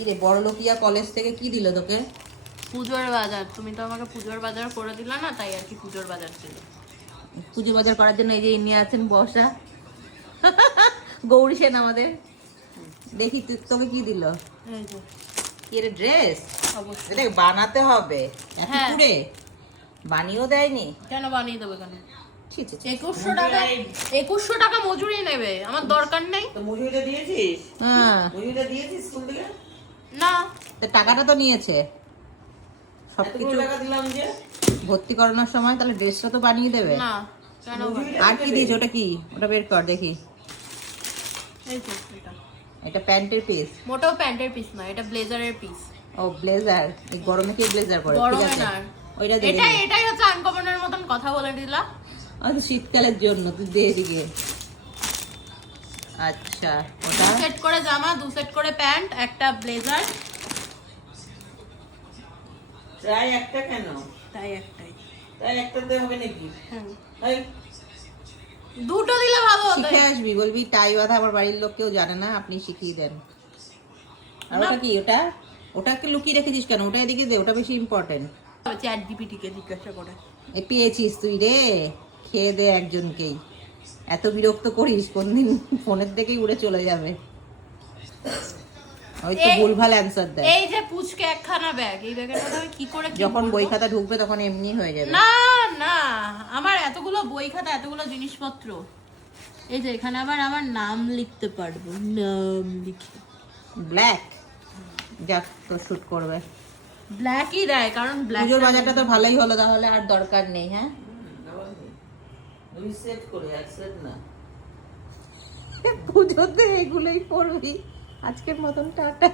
কি রে বড়লোকিয়া কলেজ থেকে কি দিল তোকে? পুজোর বাজার। তুমি তো আমাকে পুজোর বাজার করে দিলা না, তাই আর কি পুজোর বাজার ছিল। পুজো বাজার করার জন্য এই যে নিয়ে আছেন বর্ষা, গৌরী সেন আমাদের। দেখি তোকে কি দিল? এই যে কি রে ড্রেস? অবশ্যই। এটা বানাতে হবে এত হ্যাঁ। পুরে? বানিয়েও দেয়নি? কেন বানিয়ে দেবে কেন? ঠিক আছে 2100 টাকা মজুরি নেবে, আমার দরকার নেই। তো মজুরিটা দিয়েছিস? হ্যাঁ মজুরিটা দিয়েছিস স্কুল থেকে? না, তো টাকাটা তো নিয়েছে সবকিছু এতগুলো টাকা দিলাম যে। ভর্তি করানোর সময়, তাহলে ড্রেসটা তো বানিয়ে দেবে। না কেন? আর কি দিয়েছে? ওটা কি? ওটা বের কর দেখি। এই তো এটা এটা প্যান্টের পিস? মোটেও প্যান্টের পিস না, এটা ব্লেজারের পিস। ও ব্লেজার। এই গরমে কি ব্লেজার পরে? ঠিক গরমে আছে না, ওইটা দিয়ে এটাই এটাই হচ্ছে আনকমনের মতন কথা বলে দিলা। হয়তো শীতকালের জন্য তুই দে এদিকে। আচ্ছা ওটা 2 সেট করে জামা, 2 সেট করে প্যান্ট, একটা ব্লেজার। তাই একটা কেন? তাই একটাই। তাই একটাতে হবে নাকি? হ্যাঁ, এই, দুটো দিলে ভালো হতো। শিখে আসবি, বলবি টাই বাঁধা আমার বাড়ির লোক কেউ জানে না, আপনি শিখিয়ে দেন। আর ওটা কি? ওটাকে লুকিয়ে রেখেছিস কেন? ওটা এদিকে দে, ওটা বেশি ইম্পর্টেন্ট। চ্যাট জিপিটি কে জিজ্ঞাসা করে। এ পেয়েছিস তুই রে, খেয়ে দে একজনকেই। এত বিরক্ত করিস, কোনদিন ফোনের দিকেই উড়ে চলে যাবে। ওই তো ভুলভাল অ্যান্সার দেয়। এই যে পুচকে একখানা ব্যাগ, এই ব্যাগের মধ্যে আমি কি করে কি যখন বলবো? বই খাতা ঢুকবে তখন এমনি হয়ে যাবে। না না, আমার এতগুলো বই খাতা, এতগুলো জিনিসপত্র। এই যে এখানে আবার আমার নাম লিখতে পারবো, নাম লিখে। ব্ল্যাক যাক তো শুট করবে। ব্ল্যাকই দেয়, কারণ ব্ল্যাক পুজোর বাজারটা তো ভালোই হলো, তাহলে আর দরকার নেই। হ্যাঁ রিসেট করে অ্যাকসেপ্ট না। পুজোতে এগুলোই পড়বি। আজকের মতন টাটা।